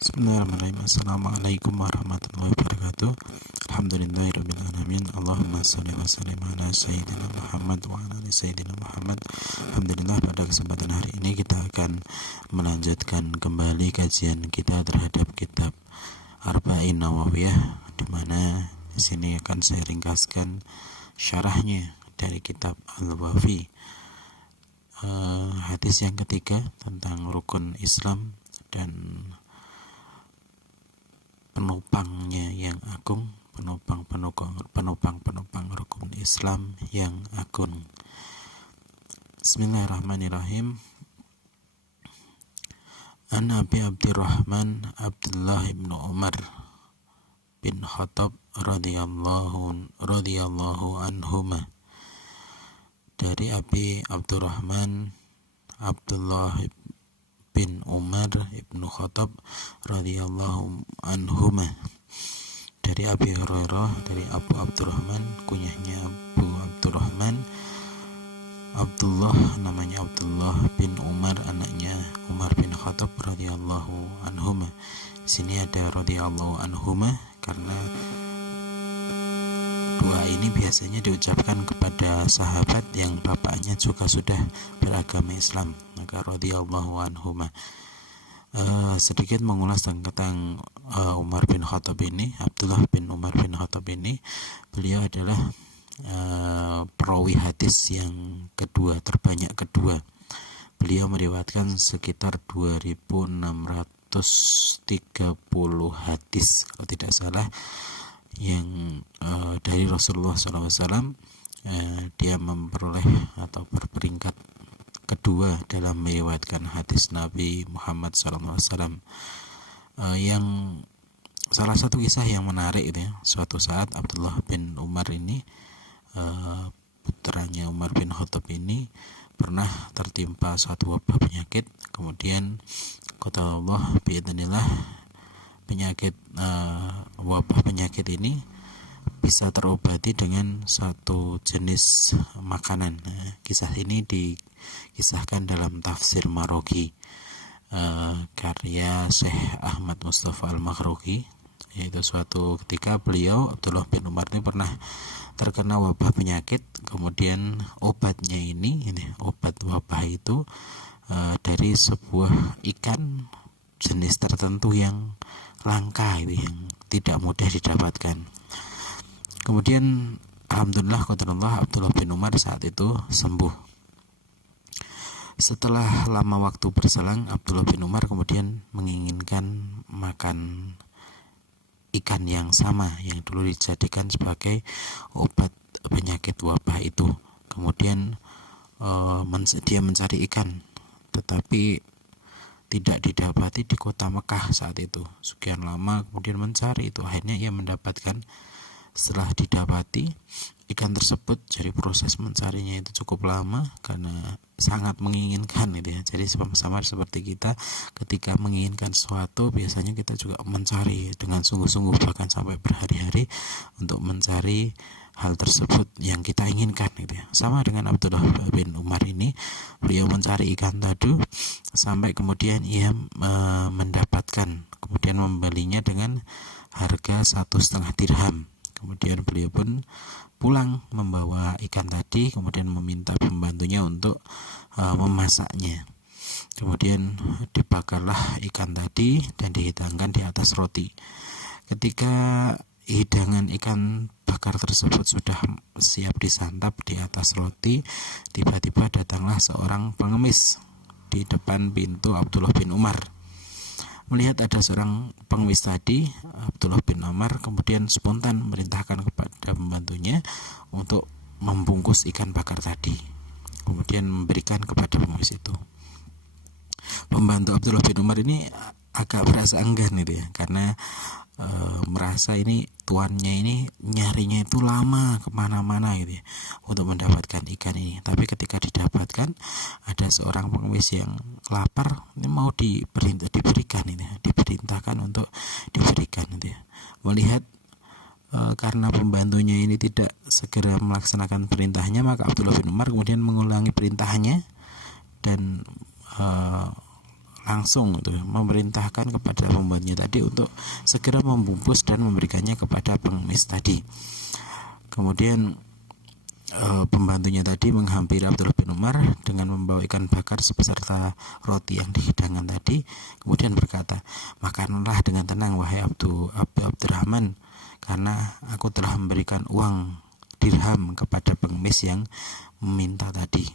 Bismillahirrahmanirrahim. Assalamualaikum warahmatullahi wabarakatuh. Alhamdulillahirabbil alamin. Allahumma shalli wa sallim ala sayyidina Muhammad wa ala ali sayyidina Muhammad. Alhamdulillah, pada kesempatan hari ini kita akan melanjutkan kembali kajian kita terhadap kitab Arba'in Nawawiyah, di mana di sini akan saya ringkaskan syarahnya dari kitab Al-Wafi. Hadis yang ketiga tentang rukun Islam dan penopangnya yang agung, penopang rukun Islam yang agung. Bismillahirrahmanirrahim. An Abi Abdurrahman Abdullah bin Umar bin Khattab radhiyallahu anhuma, dari Abi Abdurrahman Abdullah bin Umar ibnu Khattab radhiyallahu anhuma, dari Abi Hurairah, dari Abu Abdurrahman, kunyahnya Abu Abdurrahman, Abdullah, namanya Abdullah bin Umar, anaknya Umar bin Khattab radhiyallahu anhuma. Di sini ada radhiyallahu anhuma karena doa ini biasanya diucapkan kepada sahabat yang bapaknya juga sudah beragama Islam, maka radhiyallahu anhuma. Sedikit mengulas tentang Umar bin Khattab ini, Abdullah bin Umar bin Khattab ini. Beliau adalah perawi hadis yang kedua, terbanyak kedua. Beliau meriwayatkan sekitar 2630 hadis kalau tidak salah, yang dari Rasulullah SAW. Dia memperoleh atau berperingkat kedua dalam meriwayatkan hadis Nabi Muhammad SAW. Yang salah satu kisah yang menarik itu ya, suatu saat Abdullah bin Umar ini, putranya Umar bin Khattab ini, pernah tertimpa suatu wabah penyakit. Kemudian kata Allah, biidznillah, penyakit wabah penyakit ini bisa terobati dengan satu jenis makanan. Kisah ini dikisahkan dalam tafsir Marogi, karya Syekh Ahmad Mustafa Al-Maghrogi, yaitu suatu ketika beliau, Abdullah bin Umar ini, pernah terkena wabah penyakit. Kemudian obatnya ini obat wabah itu dari sebuah ikan jenis tertentu yang langka, yang tidak mudah didapatkan. Kemudian alhamdulillah qadarullah, Abdullah bin Umar saat itu sembuh. Setelah lama waktu berselang, Abdullah bin Umar kemudian menginginkan makan ikan yang sama yang dulu dijadikan sebagai obat penyakit wabah itu. Kemudian dia mencari ikan, tetapi tidak didapati di kota Mekah saat itu. Sekian lama kemudian mencari itu, akhirnya ia mendapatkan. Setelah didapati ikan tersebut, jadi proses mencarinya itu cukup lama karena sangat menginginkan itu ya. Jadi sama-sama seperti kita, ketika menginginkan sesuatu biasanya kita juga mencari dengan sungguh-sungguh, bahkan sampai berhari-hari untuk mencari hal tersebut yang kita inginkan gitu ya. Sama dengan Abdullah bin Umar ini, beliau mencari ikan tadi sampai kemudian ia mendapatkan, kemudian membelinya dengan harga 1,5 dirham. Kemudian beliau pun pulang membawa ikan tadi, kemudian meminta pembantunya untuk memasaknya. Kemudian dibakarlah ikan tadi dan dihidangkan di atas roti. Ketika hidangan ikan bakar tersebut sudah siap disantap di atas roti, tiba-tiba datanglah seorang pengemis di depan pintu Abdullah bin Umar. Melihat ada seorang pengemis tadi, Abdullah bin Umar kemudian spontan memerintahkan kepada pembantunya untuk membungkus ikan bakar tadi, kemudian memberikan kepada pengemis itu. Pembantu Abdullah bin Umar ini agak merasa enggan itu ya, karena merasa ini tuannya ini nyarinya itu lama kemana-mana gitu ya untuk mendapatkan ikan ini. Tapi ketika didapatkan, ada seorang pengemis yang lapar, ini mau diperintahkan untuk diberikan gitu ya. Melihat karena pembantunya ini tidak segera melaksanakan perintahnya, maka Abdullah bin Umar kemudian mengulangi perintahnya dan langsung memerintahkan kepada pembantunya tadi untuk segera membungkus dan memberikannya kepada pengemis tadi. Kemudian pembantunya tadi menghampiri Abdullah bin Umar dengan membawa ikan bakar beserta roti yang dihidangkan tadi, kemudian berkata, makanlah dengan tenang wahai Abdurrahman, karena aku telah memberikan uang dirham kepada pengemis yang meminta tadi.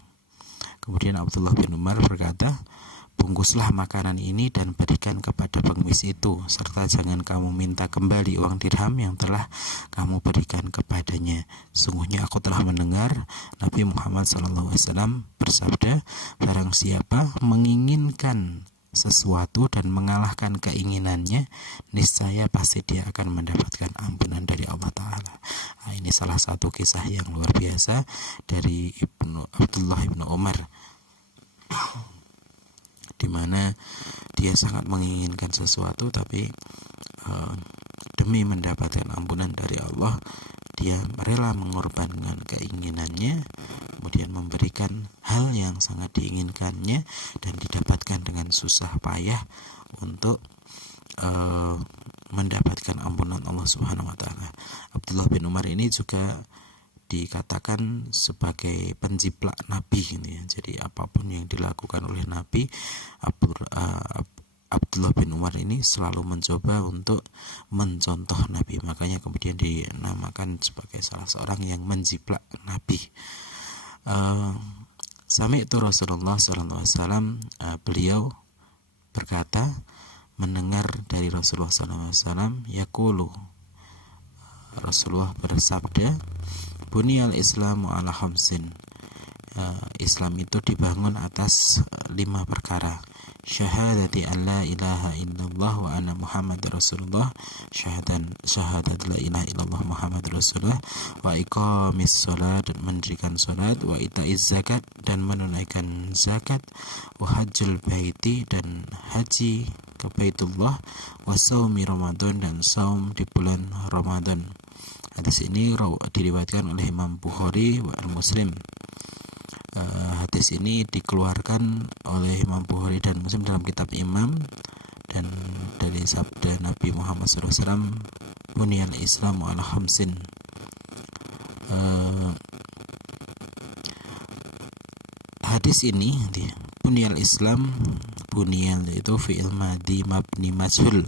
Kemudian Abdullah bin Umar berkata, bungkuslah makanan ini dan berikan kepada pengemis itu, serta jangan kamu minta kembali uang dirham yang telah kamu berikan kepadanya. Sungguhnya aku telah mendengar Nabi Muhammad SAW bersabda, barang siapa menginginkan sesuatu dan mengalahkan keinginannya, niscaya pasti dia akan mendapatkan ampunan dari Allah Ta'ala. Nah, ini salah satu kisah yang luar biasa dari Abdullah bin Umar, di mana dia sangat menginginkan sesuatu, tapi demi mendapatkan ampunan dari Allah, dia rela mengorbankan keinginannya, kemudian memberikan hal yang sangat diinginkannya dan didapatkan dengan susah payah untuk mendapatkan ampunan Allah Subhanahu wa taala. Abdullah bin Umar ini juga dikatakan sebagai penjiplak Nabi gitu ya. Jadi apapun yang dilakukan oleh Nabi, Abdullah bin Umar ini selalu mencoba untuk mencontoh Nabi, makanya kemudian dinamakan sebagai salah seorang yang menjiplak Nabi. Sami'tu Rasulullah SAW, beliau berkata, mendengar dari Rasulullah SAW, yaqulu, Rasulullah bersabda, buniyal Islamu ala khamsin, Islam itu dibangun atas 5 perkara. Syahadati an la ilaha illallah wa anna Muhammad Rasulullah, syahadat la ilaha illallah Muhammad Rasulullah, wa iqamis sholat, dan mendirikan sholat, wa itaiz zakat, dan menunaikan zakat, wa hajjul baiti, dan haji ke Baitullah, wa saumi Ramadan, dan saum di bulan Ramadan. Hadis ini diriwayatkan oleh Imam Bukhari wa Muslim. Hadis ini dikeluarkan oleh Imam Bukhari dan Muslim dalam kitab Imam, dan dari sabda Nabi Muhammad SAW, buniyal Islamu ala khamsin. Hadis ini, buniyal Islam, buniyal itu fi'il madhi mabni majhul,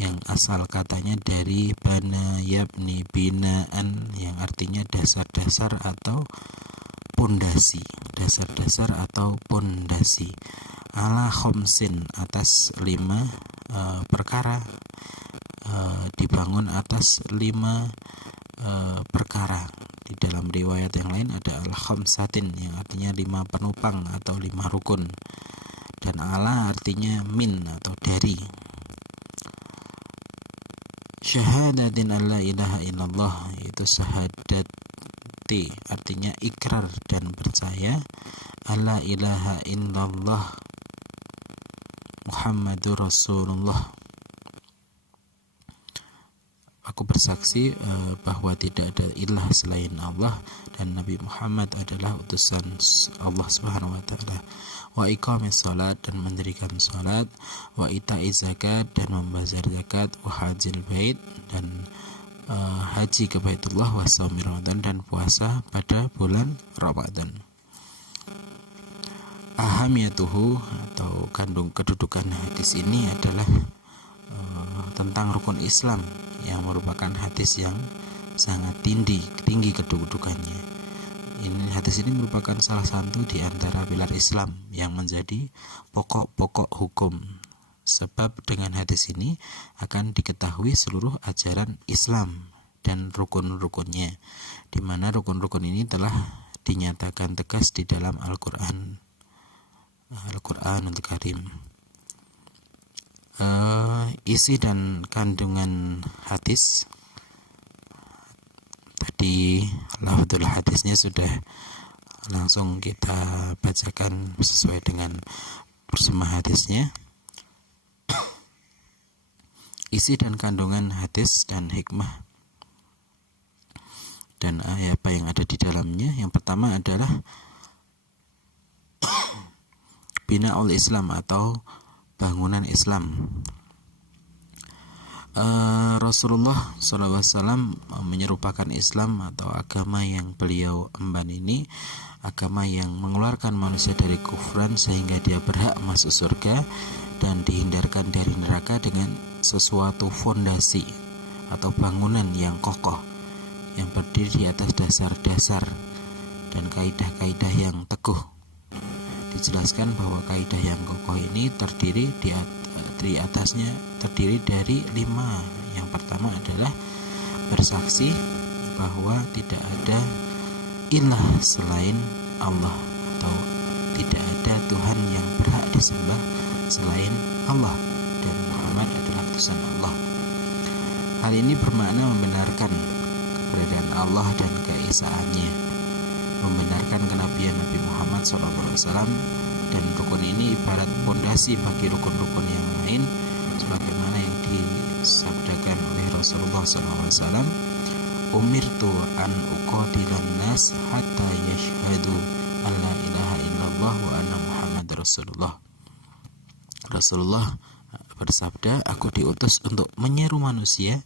yang asal katanya dari bana yabni binaan, yang artinya dasar-dasar atau pondasi, dasar-dasar atau pondasi. Ala khamsin, atas 5 perkara, dibangun atas 5 perkara. Di dalam riwayat yang lain ada ala khamsatin, yang artinya 5 penopang atau 5 rukun, dan ala artinya min atau dari. Syahadatin an la ilaha illallah, itu syahadat, artinya ikrar dan percaya, alla ilaha illallah Muhammadur Rasulullah, aku bersaksi bahwa tidak ada ilah selain Allah dan Nabi Muhammad adalah utusan Allah Subhanahu wa taala. Wa iqamis salat, dan mendirikan salat, wa itaiz zakat, dan membazar zakat, wa hajjil bait, dan haji ke Baitullah, wa shaumi Ramadan, dan puasa pada bulan Ramadan. Ahamiyatuhu, atau kandung kedudukan hadis ini adalah tentang rukun Islam, yang merupakan hadis yang sangat tinggi kedudukannya. Hadis ini merupakan salah satu di antara pilar Islam yang menjadi pokok-pokok hukum, sebab dengan hadis ini akan diketahui seluruh ajaran Islam dan rukun-rukunnya, di mana rukun-rukun ini telah dinyatakan tegas di dalam Al-Quranul Karim. Isi dan kandungan hadis tadi, lafadzul hadisnya sudah langsung kita bacakan sesuai dengan terjemah hadisnya. Isi dan kandungan hadis dan hikmah dan apa yang ada di dalamnya. Yang pertama adalah binaul Islam, atau bangunan Islam. Rasulullah SAW menyerupakan Islam atau agama yang beliau emban ini agama yang mengeluarkan manusia dari kufran sehingga dia berhak masuk surga dan dihindarkan dari neraka dengan sesuatu fondasi atau bangunan yang kokoh yang berdiri di atas dasar-dasar dan kaidah-kaidah yang teguh. Dijelaskan bahwa kaidah yang kokoh ini terdiri dari 5. Yang pertama adalah bersaksi bahwa tidak ada ilah selain Allah atau tidak ada Tuhan yang berhak disembah selain Allah dan Muhammad adalah utusan Allah. Hal ini bermakna membenarkan keberadaan Allah dan keesaannya, membenarkan kenabian Nabi Muhammad SAW, dan rukun ini ibarat pondasi bagi rukun-rukun yang lain sebagaimana yang disabdakan oleh Rasulullah SAW, umirtu an uqatilan nas hatta yashhadu an la ilaha illallah wa anna Muhammad Rasulullah. Rasulullah bersabda, aku diutus untuk menyeru manusia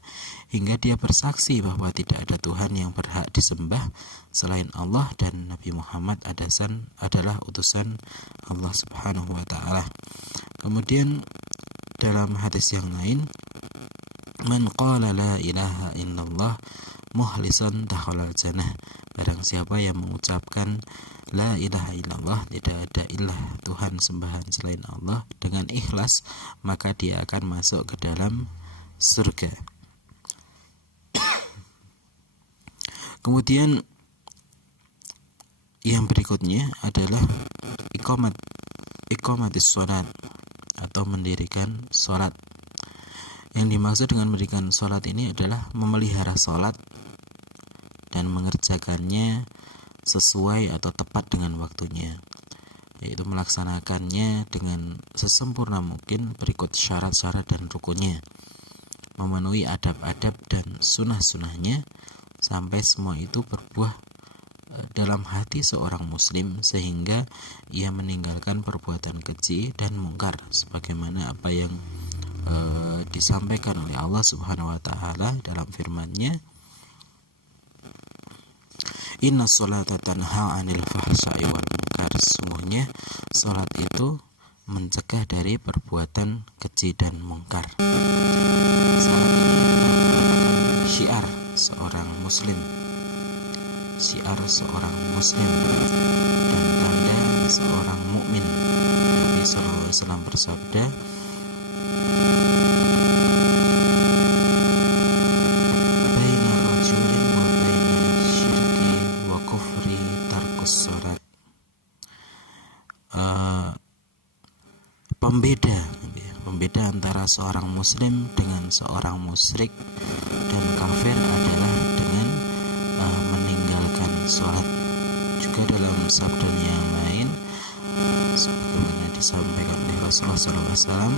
hingga dia bersaksi bahwa tidak ada Tuhan yang berhak disembah selain Allah dan Nabi Muhammad adalah utusan Allah Subhanahu wa taala. Kemudian dalam hadis yang lain, man qala la ilaha illallah mukhlishan dakhalal jannah. Barang siapa yang mengucapkan la ilaha illallah, tidak ada ilah Tuhan sembahan selain Allah, dengan ikhlas, maka dia akan masuk ke dalam surga. Kemudian yang berikutnya adalah iqamatis sholat atau mendirikan sholat. Yang dimaksud dengan mendirikan sholat ini adalah memelihara sholat dan mengerjakannya sesuai atau tepat dengan waktunya, yaitu melaksanakannya dengan sesempurna mungkin berikut syarat-syarat dan rukunnya, memenuhi adab-adab dan sunnah-sunnahnya sampai semua itu berbuah dalam hati seorang muslim sehingga ia meninggalkan perbuatan keji dan mungkar sebagaimana apa yang disampaikan oleh Allah Subhanahu wa taala dalam firman-Nya, inna sholata tanha 'anil fahsya'i wal munkar. Sesungguhnya salat itu mencegah dari perbuatan keji dan mungkar. Salat ini merupakan syiar seorang muslim, dan tanda seorang mukmin. Nabi SAW bersabda, baina rajulin wa baina syirki wa kufri tarkus sholat. Pembeda antara seorang muslim dengan seorang musyrik dan kafir adalah dengan meninggalkan sholat. Juga dalam sabda yang lain sebagaimana disampaikan oleh Rasulullah SAW,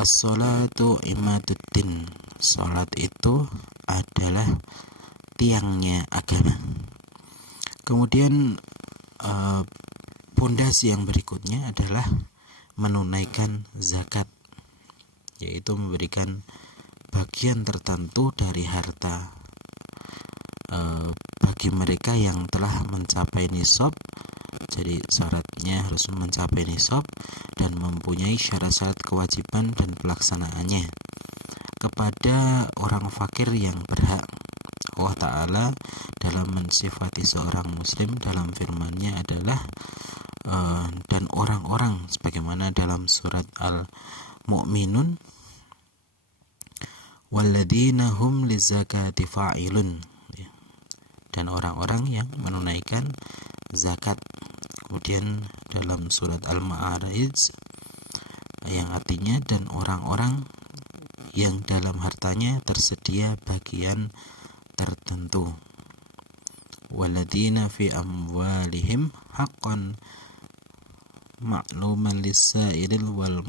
as-sholatu imaduddin. Sholat itu adalah tiangnya agama. Kemudian pondasi yang berikutnya adalah menunaikan zakat, yaitu memberikan bagian tertentu dari harta bagi mereka yang telah mencapai nisab. Jadi syaratnya harus mencapai nisab dan mempunyai syarat-syarat kewajiban dan pelaksanaannya. Kepada orang fakir yang berhak, Allah Ta'ala dalam mensifati seorang muslim dalam firman-Nya adalah dan orang-orang sebagaimana dalam surat Al-Mu'minun, walladzina hum lizakati fa'ilun, dan orang-orang yang menunaikan zakat. Kemudian dalam surat Al-Ma'arij yang artinya dan orang-orang yang dalam hartanya tersedia bagian tertentu, walladzina fi amwalihim haqqan ma'luman lis-sa'ilil wal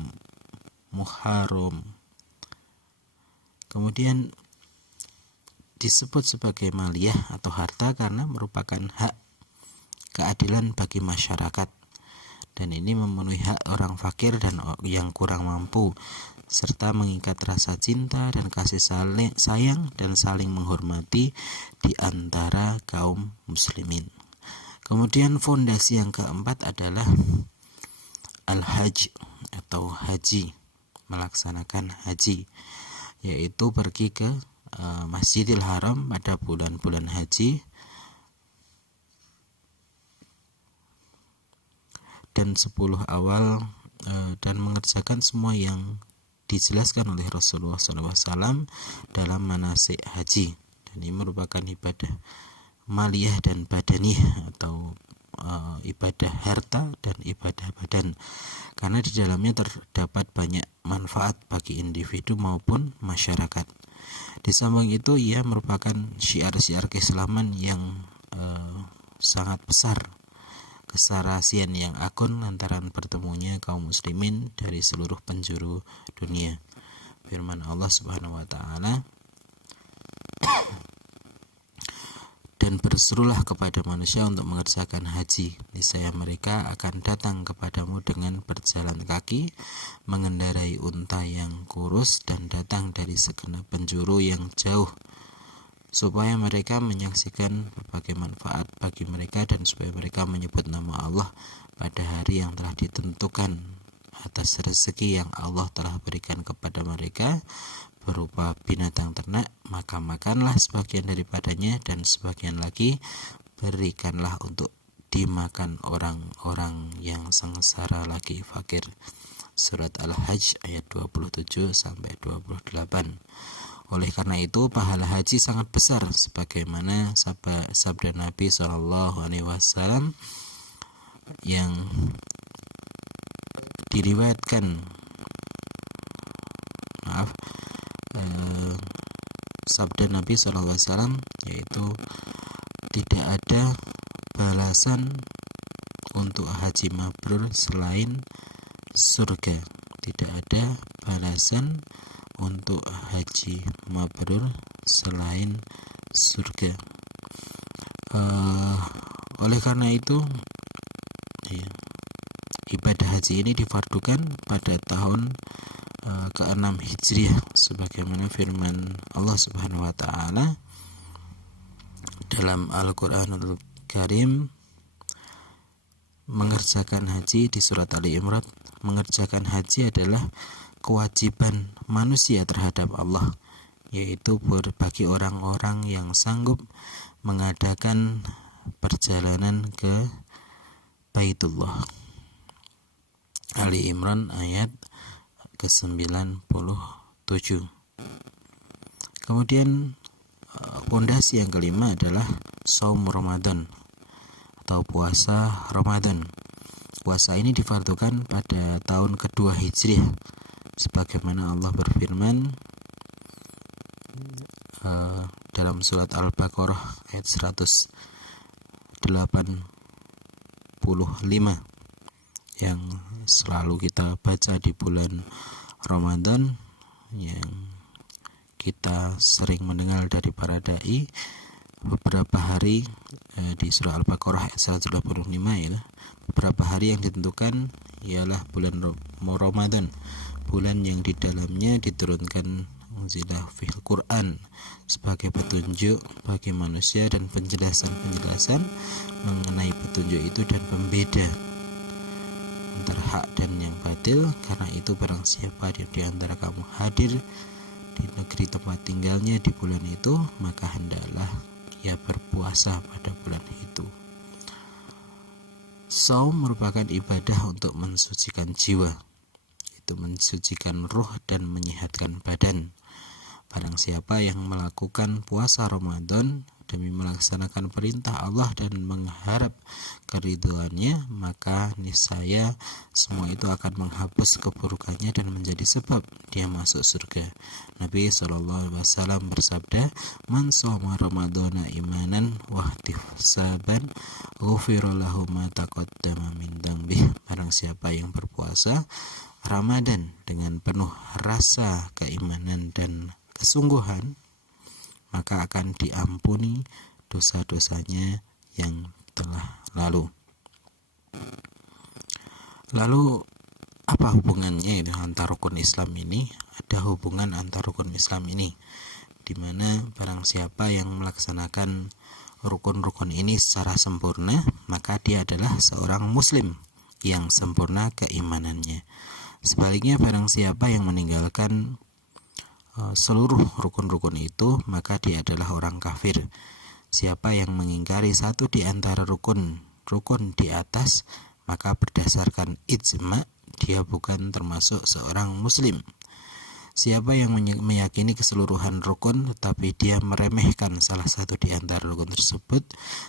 muharram. Kemudian disebut sebagai maliyah atau harta karena merupakan hak keadilan bagi masyarakat dan ini memenuhi hak orang fakir dan yang kurang mampu, serta mengikat rasa cinta dan kasih sayang dan saling menghormati di antara kaum muslimin. Kemudian fondasi yang keempat adalah al-hajj atau haji, melaksanakan haji, yaitu pergi ke Masjidil Haram pada bulan-bulan haji dan 10 awal dan mengerjakan semua yang dijelaskan oleh Rasulullah SAW dalam manasik haji. Dan ini merupakan ibadah maliyah dan badaniyah atau ibadah harta dan ibadah badan, karena di dalamnya terdapat banyak manfaat bagi individu maupun masyarakat. Di samping itu ia merupakan syiar-syiar keislaman yang sangat besar, keserasian yang agung lantaran bertemunya kaum muslimin dari seluruh penjuru dunia. Firman Allah Subhanahu wa taala, dan berserulah kepada manusia untuk mengerjakan haji, niscaya mereka akan datang kepadamu dengan berjalan kaki, mengendarai unta yang kurus, dan datang dari segenap penjuru yang jauh, supaya mereka menyaksikan berbagai manfaat bagi mereka dan supaya mereka menyebut nama Allah pada hari yang telah ditentukan atas rezeki yang Allah telah berikan kepada mereka berupa binatang ternak, maka makanlah sebagian daripadanya dan sebagian lagi berikanlah untuk dimakan orang-orang yang sengsara lagi fakir. Surat Al-Hajj ayat 27 sampai 28. Oleh karena itu pahala haji sangat besar, sebagaimana sabda Nabi SAW yang diriwayatkan, sabda Nabi SAW yaitu tidak ada balasan untuk haji mabrur selain surga. Tidak ada balasan untuk haji mabrur selain surga. Oleh karena itu ibadah haji ini difardukan pada tahun ke-6 Hijriah, sebagaimana firman Allah Subhanahu wa taala dalam Al-Qur'anul Karim mengerjakan haji di surat Ali Imran. Mengerjakan haji adalah kewajiban manusia terhadap Allah, yaitu bagi orang-orang yang sanggup mengadakan perjalanan ke Baitullah. Ali Imran ayat ke-97. Kemudian pondasi yang kelima adalah Shaum Ramadan atau puasa Ramadan. Puasa ini difardukan pada tahun kedua Hijriah, sebagaimana Allah berfirman dalam surat Al-Baqarah ayat 185 yang selalu kita baca di bulan Ramadan, yang kita sering mendengar dari para dai beberapa hari di surah Al-Baqarah ayat 185 ya. Beberapa hari yang ditentukan ialah bulan Ramadan, bulan yang di dalamnya diturunkan unzilah fil Quran sebagai petunjuk bagi manusia dan penjelasan mengenai petunjuk itu dan pembeda antara hak dan yang batil. Karena itu barang siapa di antara kamu hadir di negeri tempat tinggalnya di bulan itu, maka hendaklah ia berpuasa pada bulan itu. Shaum merupakan ibadah untuk mensucikan jiwa, itu mensucikan ruh dan menyehatkan badan. Barang siapa yang melakukan puasa Ramadan demi melaksanakan perintah Allah dan mengharap keridhoannya, maka niscaya semua itu akan menghapus keburukannya dan menjadi sebab dia masuk surga. Nabi SAW bersabda, "Man shoma Ramadhana imanan wa ihtisaban, ghufira lahu ma taqaddama min dzambih." Barang siapa yang berpuasa Ramadan dengan penuh rasa keimanan dan kesungguhan, maka akan diampuni dosa-dosanya yang telah lalu. Lalu apa hubungannya itu antar rukun Islam ini? Ada hubungan antar rukun Islam ini, di mana barang siapa yang melaksanakan rukun-rukun ini secara sempurna, maka dia adalah seorang muslim yang sempurna keimanannya. Sebaliknya, barang siapa yang meninggalkan seluruh rukun-rukun itu, maka dia adalah orang kafir. Siapa yang mengingkari satu di antara rukun di atas, maka berdasarkan ijma dia bukan termasuk seorang muslim. Siapa yang meyakini keseluruhan rukun tetapi dia meremehkan salah satu di antara rukun tersebut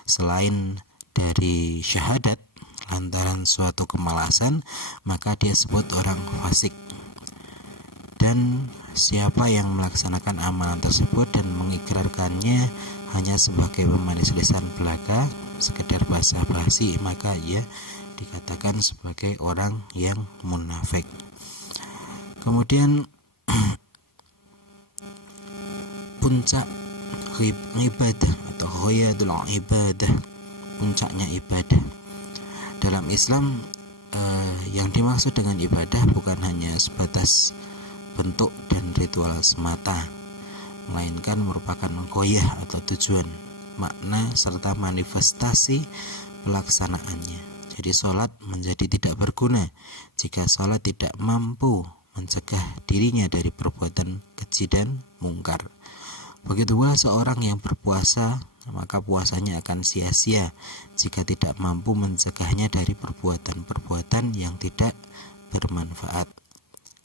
selain dari syahadat lantaran suatu kemalasan, maka dia sebut orang fasik. Dan siapa yang melaksanakan amalan tersebut dan mengikrarkannya hanya sebagai pemanis lisan belaka, sekedar basa-basi, maka ia dikatakan sebagai orang yang munafik. Kemudian puncak ibadah atau ghayadul ibadah, puncaknya ibadah dalam Islam, yang dimaksud dengan ibadah bukan hanya sebatas bentuk dan ritual semata, melainkan merupakan ghayah atau tujuan, makna serta manifestasi pelaksanaannya. Jadi sholat menjadi tidak berguna jika sholat tidak mampu mencegah dirinya dari perbuatan keji dan mungkar. Begitu pula seorang yang berpuasa, maka puasanya akan sia-sia jika tidak mampu mencegahnya dari perbuatan-perbuatan yang tidak bermanfaat.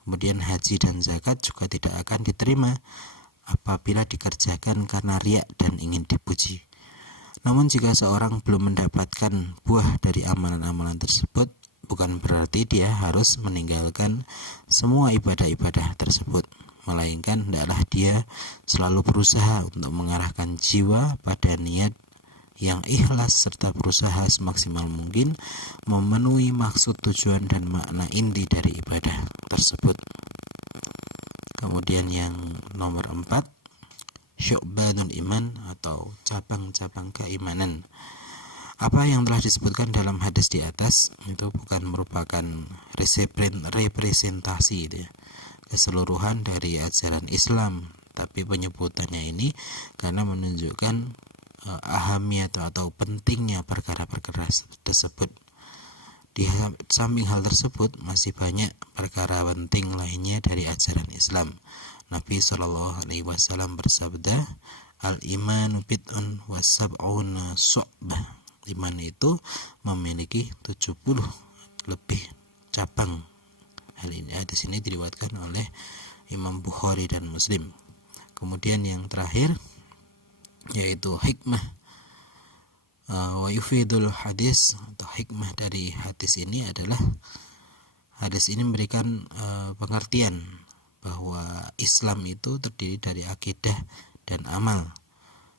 Kemudian haji dan zakat juga tidak akan diterima apabila dikerjakan karena riya dan ingin dipuji. Namun jika seorang belum mendapatkan buah dari amalan-amalan tersebut, bukan berarti dia harus meninggalkan semua ibadah-ibadah tersebut, melainkan hendaklah dia selalu berusaha untuk mengarahkan jiwa pada niat yang ikhlas serta berusaha semaksimal mungkin memenuhi maksud, tujuan, dan makna inti dari ibadah tersebut. Kemudian yang nomor 4, syu'banul iman atau cabang-cabang keimanan. Apa yang telah disebutkan dalam hadis di atas itu bukan merupakan representasi itu ya, keseluruhan dari ajaran Islam, tapi penyebutannya ini karena menunjukkan ahamiyat atau pentingnya perkara-perkara tersebut. Di samping hal tersebut masih banyak perkara penting lainnya dari ajaran Islam. Nabi SAW bersabda, al-imanu bid'un wa sab'una syu'bah. Iman itu memiliki 70 lebih cabang. Hadis ini diriwayatkan oleh Imam Bukhari dan Muslim. Kemudian yang terakhir yaitu hikmah. Wa yufidul hadis atau hikmah dari hadis ini adalah hadis ini memberikan pengertian bahwa Islam itu terdiri dari akidah dan amal.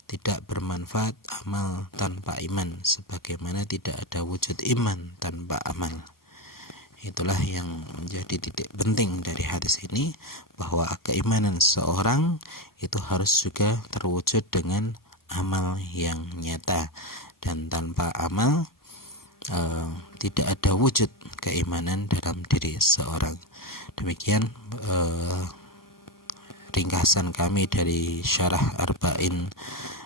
Tidak bermanfaat amal tanpa iman, sebagaimana tidak ada wujud iman tanpa amal. Itulah yang menjadi titik penting dari hadis ini, bahwa keimanan seorang itu harus juga terwujud dengan amal yang nyata, dan tanpa amal tidak ada wujud keimanan dalam diri seorang. Demikian ringkasan kami dari syarah Arba'in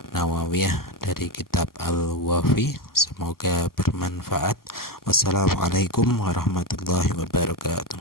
Nawawiyah dari kitab Al-Wafi. Semoga bermanfaat. Wassalamualaikum warahmatullahi wabarakatuh.